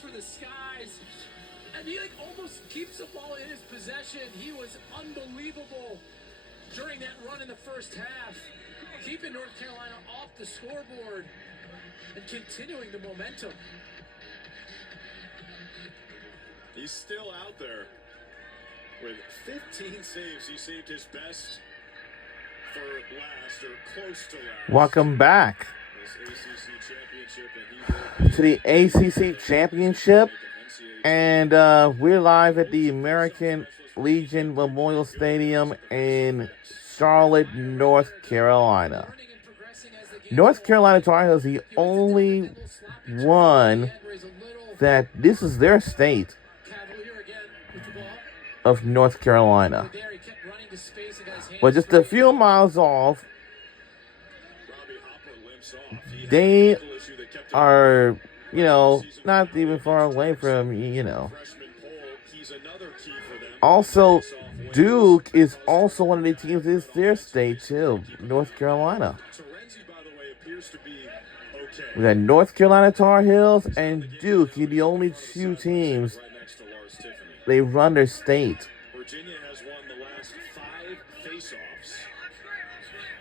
for the skies. And he almost keeps the ball in his possession. He was unbelievable during that run in the first half, keeping North Carolina off the scoreboard and continuing the momentum. He's still out there with 15 saves. He saved his best for last, or close to last. Welcome back to the ACC Championship. And we're live at the American Legion Memorial Stadium in Charlotte, North Carolina. North Carolina Tar Heels is the only one that this is their state of North Carolina. But just a few miles off, they are, not even far away from, Also, Duke is also one of the teams in their state, too, North Carolina. We got North Carolina Tar Heels and Duke, the only two teams they run their state. Virginia has won the last 5 face-offs.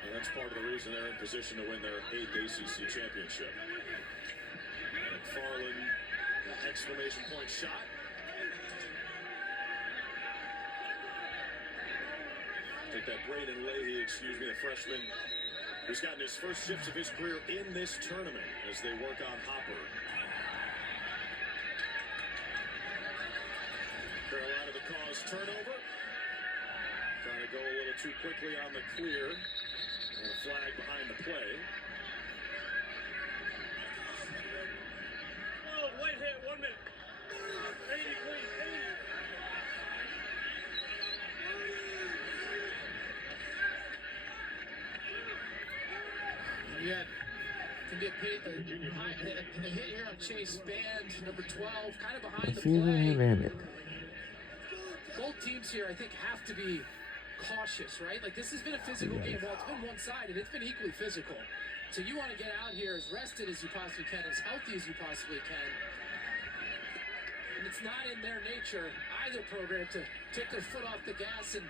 And that's part of the reason they're in position to win their 8th ACC championship. McFarland, the exclamation point shot. Take that, Braden Leahy, the freshman, who's gotten his first shifts of his career in this tournament as they work on Hopper. Carolina the cause turnover. Trying to go a little too quickly on the clear. And a flag behind the play. Oh, late hit, 1 minute. 80, please, 80. Yeah, can get paid the hit here on Chase Band, number 12, kind of behind the play. Both teams here, I think, have to be cautious, right? This has been a physical game. Well, it's been one-sided. It's been equally physical. So you want to get out here as rested as you possibly can, as healthy as you possibly can. And it's not in their nature, either program, to take their foot off the gas and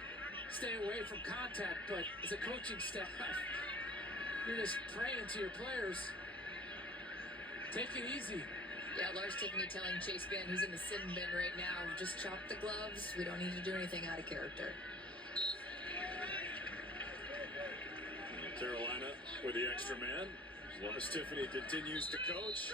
stay away from contact. But as a coaching staff, you're just praying to your players. Take it easy. Yeah, Lars Tiffany telling Chase Band, who's in the sin bin right now, just chop the gloves. We don't need to do anything out of character. Carolina with the extra man. Lars Tiffany continues to coach.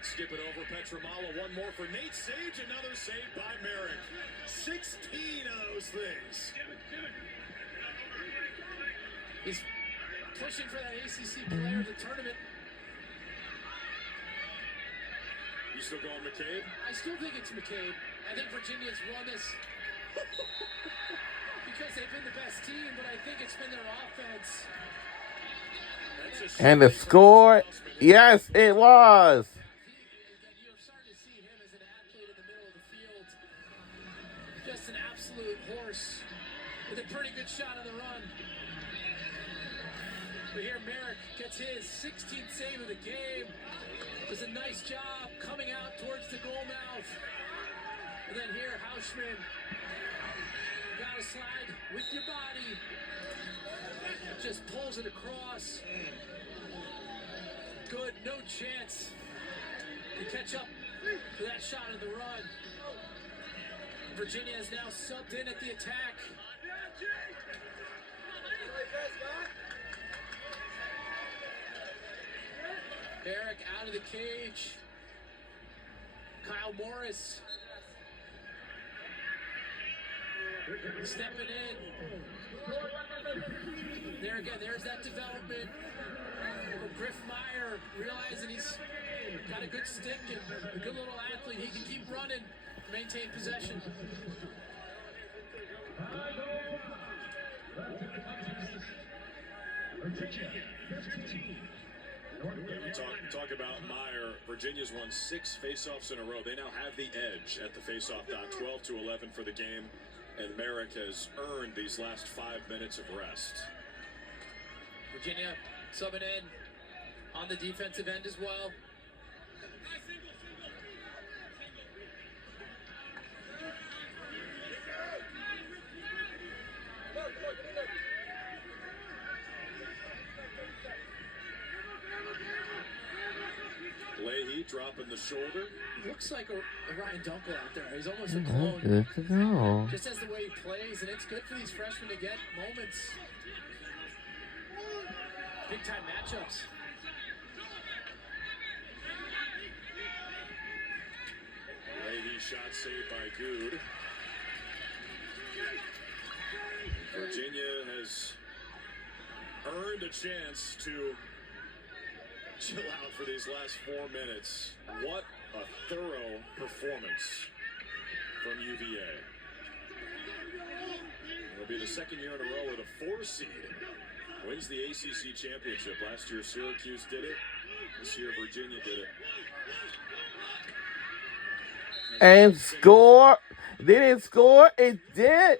Skip it over Petramala. One more for Nate Sage. Another save by Merrick. 16 of those things. He's pushing for that ACC player of the tournament. You still going McCabe? I still think it's McCabe. I think Virginia's won this because they've been the best team, but I think it's been their offense. And the score, yes, it was. You're starting to see him as an athlete in the middle of the field. Just an absolute horse with a pretty good shot on the run. But here Merrick gets his 16th save of the game. Does a nice job coming out towards the goal mouth. And then here, Houshman. Got to slide with your body. Just pulls it across. Good, no chance to catch up to that shot of the run. Virginia is now subbed in at the attack. Eric out of the cage. Kyle Morris stepping in. There again, there's that development. Griff Meyer realizing he's got a good stick and a good little athlete. He can keep running, maintain possession. We talk about Meyer. Virginia's won 6 faceoffs in a row. They now have the edge at the faceoff dot, 12-11 for the game. and Merrick has earned these last 5 minutes of rest. Virginia subbing in on the defensive end as well. Leahy dropping the shoulder. Looks like a Ryan Dunkel out there. He's almost a clone. Good to go. Just as the way he plays, and it's good for these freshmen to get moments. Big time matchups. Leahy shot saved by Good. Virginia has earned a chance to chill out for these last 4 minutes. What a thorough performance from UVA. It'll be the second year in a row with a 4 seed. Wins the ACC championship. Last year Syracuse did it. This year Virginia did it. And score. Did it score? It did.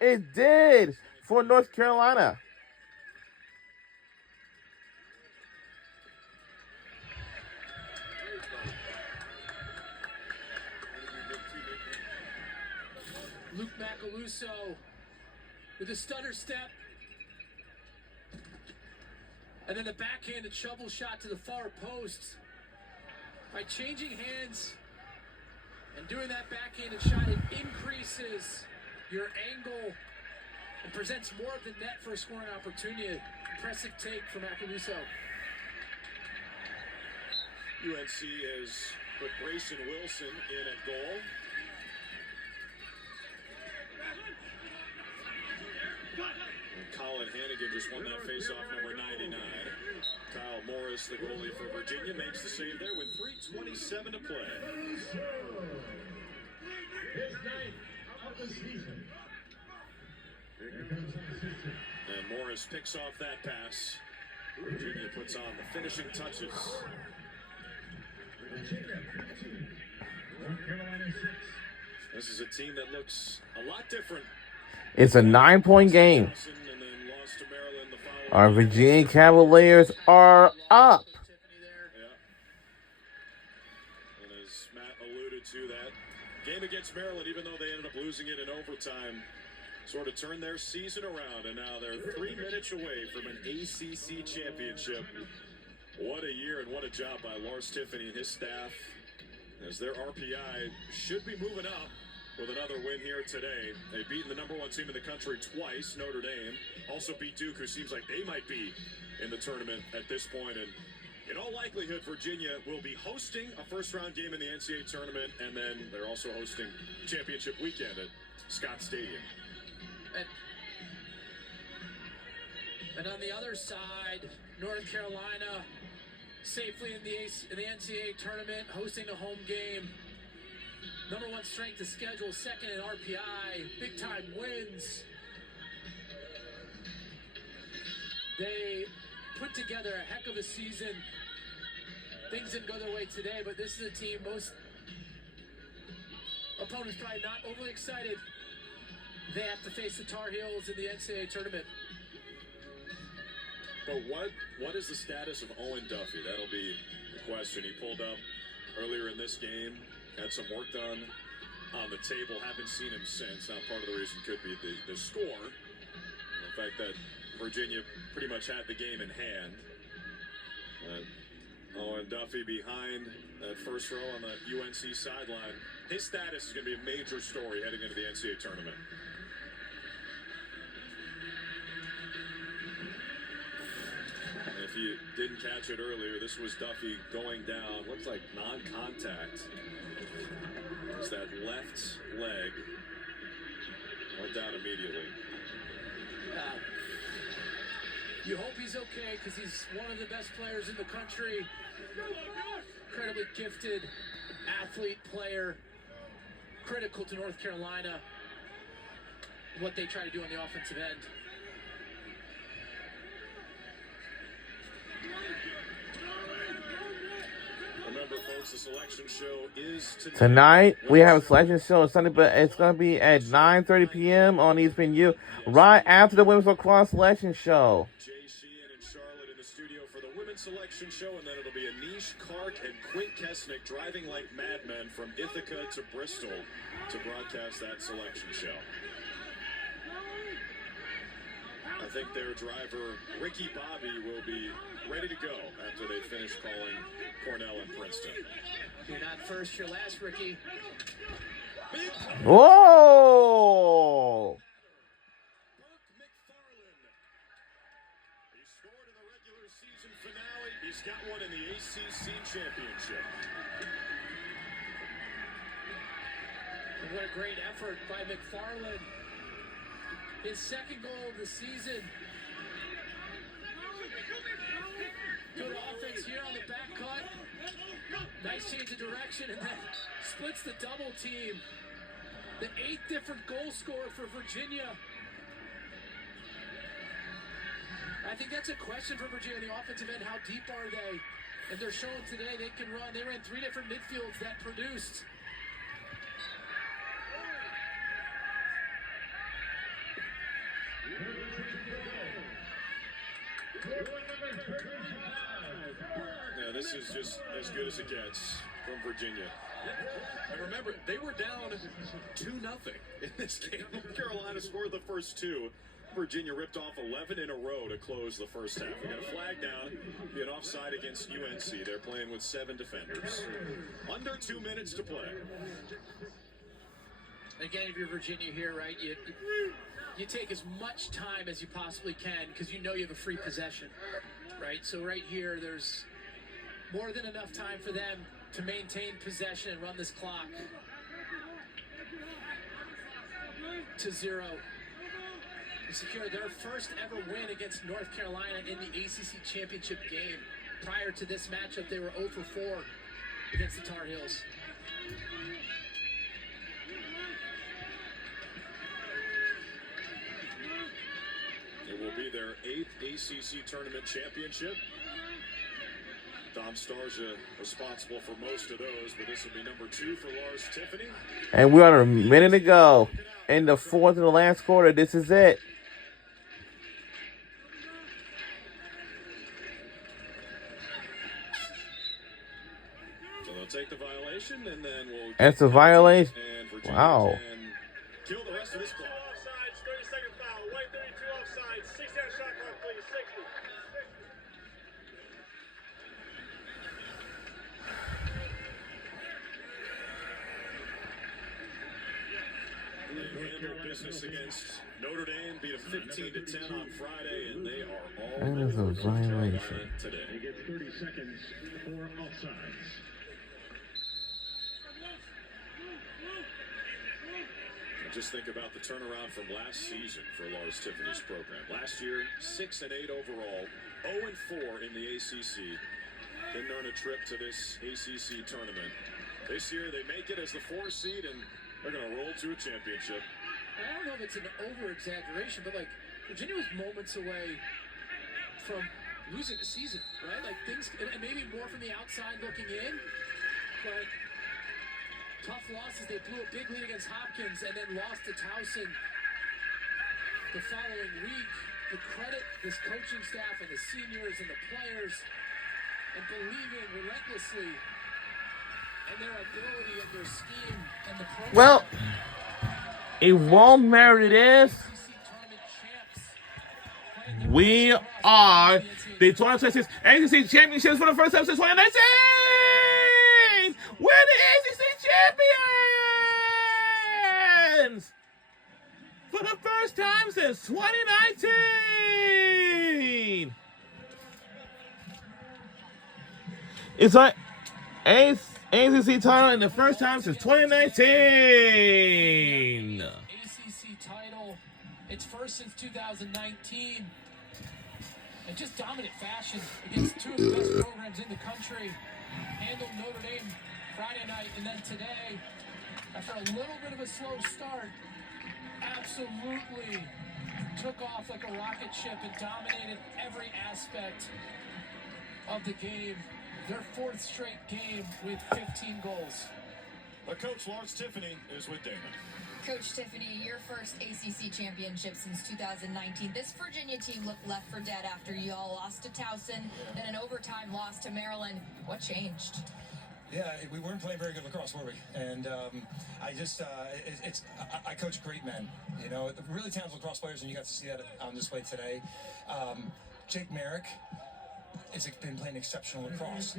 It did for North Carolina. Luke Macaluso with a stutter step. And then the backhanded shovel shot to the far post. By changing hands and doing that backhanded shot, it increases your angle and presents more of the net for a scoring opportunity. Impressive take from Macaluso. UNC has put Grayson Wilson in at goal. And Colin Hannigan just won that faceoff, number 99. Kyle Morris, the goalie for Virginia, makes the save there with 3:27 to play. And Morris picks off that pass. Virginia puts on the finishing touches. This is a team that looks a lot different. It's a 9-point game. And then lost to Maryland the following Our week. Virginia Cavaliers are up. Yeah. And as Matt alluded to, that game against Maryland, even though they ended up losing it in overtime, sort of turned their season around, and now they're 3 minutes away from an ACC championship. What a year and what a job by Lars Tiffany and his staff, as their RPI should be moving up with another win here today. They've beaten the number 1 team in the country twice, Notre Dame. Also beat Duke, who seems like they might be in the tournament at this point. And in all likelihood, Virginia will be hosting a first-round game in the NCAA tournament, and then they're also hosting championship weekend at Scott Stadium. And on the other side, North Carolina safely in the NCAA tournament, hosting a home game. Number 1 strength of schedule, second in RPI, big time wins. They put together a heck of a season. Things didn't go their way today, but this is a team most opponents probably not overly excited. They have to face the Tar Heels in the NCAA tournament. But what is the status of Owen Duffy? That'll be the question. He pulled up earlier in this game, had some work done on the table. Haven't seen him since. Now, part of the reason could be the score, and the fact that Virginia pretty much had the game in hand. Owen Duffy behind that first row on the UNC sideline. His status is going to be a major story heading into the NCAA tournament. If you didn't catch it earlier, this was Duffy going down. Looks like non-contact. As that left leg went down immediately. You hope he's okay, because he's one of the best players in the country. Incredibly gifted athlete, player. Critical to North Carolina. What they try to do on the offensive end. Remember, folks, the selection show is Tonight, we have a selection show on Sunday, but it's going to be at 9:30 p.m. on ESPNU, right after the women's lacrosse selection show. Jay Sheehan and Charlotte in the studio for the women's selection show, and then it'll be Anish Kark and Quint Kesnick driving like madmen from Ithaca to Bristol to broadcast that selection show. I think their driver, Ricky Bobby, will be ready to go after they finish calling Cornell and Princeton. You're not first, you're last, Ricky. Whoa! He scored in the regular season finale. He's got one in the ACC championship. And what a great effort by McFarland. His second goal of the season. Good offense here on the back cut. Nice change of direction, and then splits the double team. The 8th different goal scorer for Virginia. I think that's a question for Virginia on the offensive end. How deep are they? And they're showing today they can run. They ran 3 different midfields that produced. Yeah, this is just as good as it gets from Virginia. And remember, they were down 2-0 in this game. North Carolina scored the first 2. Virginia ripped off 11 in a row to close the first half. We got a flag down, be an offside against UNC. They're playing with 7 defenders. Under 2 minutes to play. Again, if you're Virginia here, right, you take as much time as you possibly can because you know you have a free possession, right? So right here, there's more than enough time for them to maintain possession and run this clock to 0. To secure their first ever win against North Carolina in the ACC championship game. Prior to this matchup, they were 0 for 4 against the Tar Heels. It will be their 8th ACC tournament championship. Dom Starja responsible for most of those, but this will be number 2 for Lars Tiffany. And we're on a minute to go. In the 4th of the last quarter, this is it. So they'll take the violation, and then we'll... That's a violation. And Virginia Wow. can kill the rest of this clock. Offsides, 30-second foul. White 32 offsides. 60 on shot clock, please. 60. They handled business against Notre Dame, beat them 15-10 on Friday, and they are all That is a over North Carolina violation. today. They get 30 seconds for offsides. Just think about the turnaround from last season for Lars Tiffany's program. Last year, 6-8 overall, 0-4 in the ACC. Didn't earn a trip to this ACC tournament. This year, they make it as the 4 seed, and they're going to roll to a championship. I don't know if it's an over-exaggeration, but, like, Virginia was moments away from losing the season, right? Like, things, and maybe more from the outside looking in, but tough losses. They blew a big lead against Hopkins and then lost to Towson the following week. To credit this coaching staff and the seniors and the players and believing relentlessly in their ability and their scheme and the program. Well, it won't matter this. ACC tournament champs. We are the 2026 ACC Championships for the first time since 2019. We're the ACC champions for the first time since 2019. It's like ACC title in the first time since 2019. ACC title, its first since 2019. And just dominant fashion against 2 of the best programs in the country. Handled Notre Dame Friday night, and then today, after a little bit of a slow start, absolutely took off like a rocket ship and dominated every aspect of the game. their fourth straight game with 15 goals. But Coach Lawrence Tiffany is with Dana. Coach Tiffany, your first ACC championship since 2019. This Virginia team looked left for dead after y'all lost to Towson, then an overtime loss to Maryland. What changed? Yeah, we weren't playing very good lacrosse, were we? And I coach great men. You know, really talented lacrosse players, and you got to see that on display today. Jake Merrick has been playing exceptional lacrosse.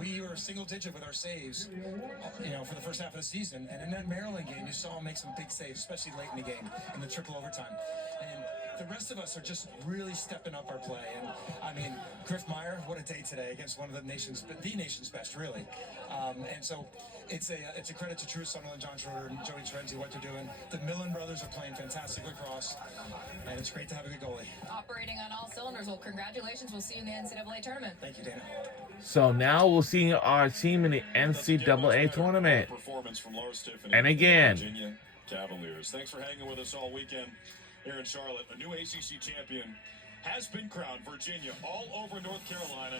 We were single digit with our saves, you know, for the first half of the season. And in that Maryland game, you saw him make some big saves, especially late in the game, in the triple overtime. And the rest of us are just really stepping up our play. And I mean, Griff Meyer, what a day today against one of the nation's best, really. And so it's a credit to Drew Sunderland, John Schroeder, and Joey Trenzi, what they're doing. The Millen brothers are playing fantastic lacrosse, and it's great to have a good goalie. Operating on all cylinders. Well, congratulations. We'll see you in the NCAA tournament. Thank you, Dana. So now we'll see our team in the NCAA tournament. Performance from Lawrence Tiffany. And again, Virginia Cavaliers. Thanks for hanging with us all weekend here in Charlotte. A new ACC champion has been crowned. Virginia all over North Carolina.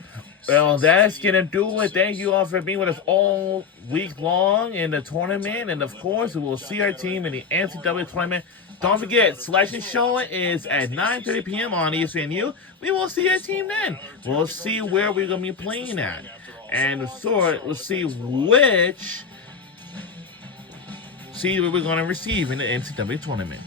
well, that's going to do it. Thank you all for being with us all week long in the tournament. And, of course, we will see our team in the NCAA tournament. Don't forget, Selection Show is at 9:30 p.m. on ESPNU. We will see our team then. We'll see where we're going to be playing at. And so we'll see which seed we're going to receive in the NCAA tournament.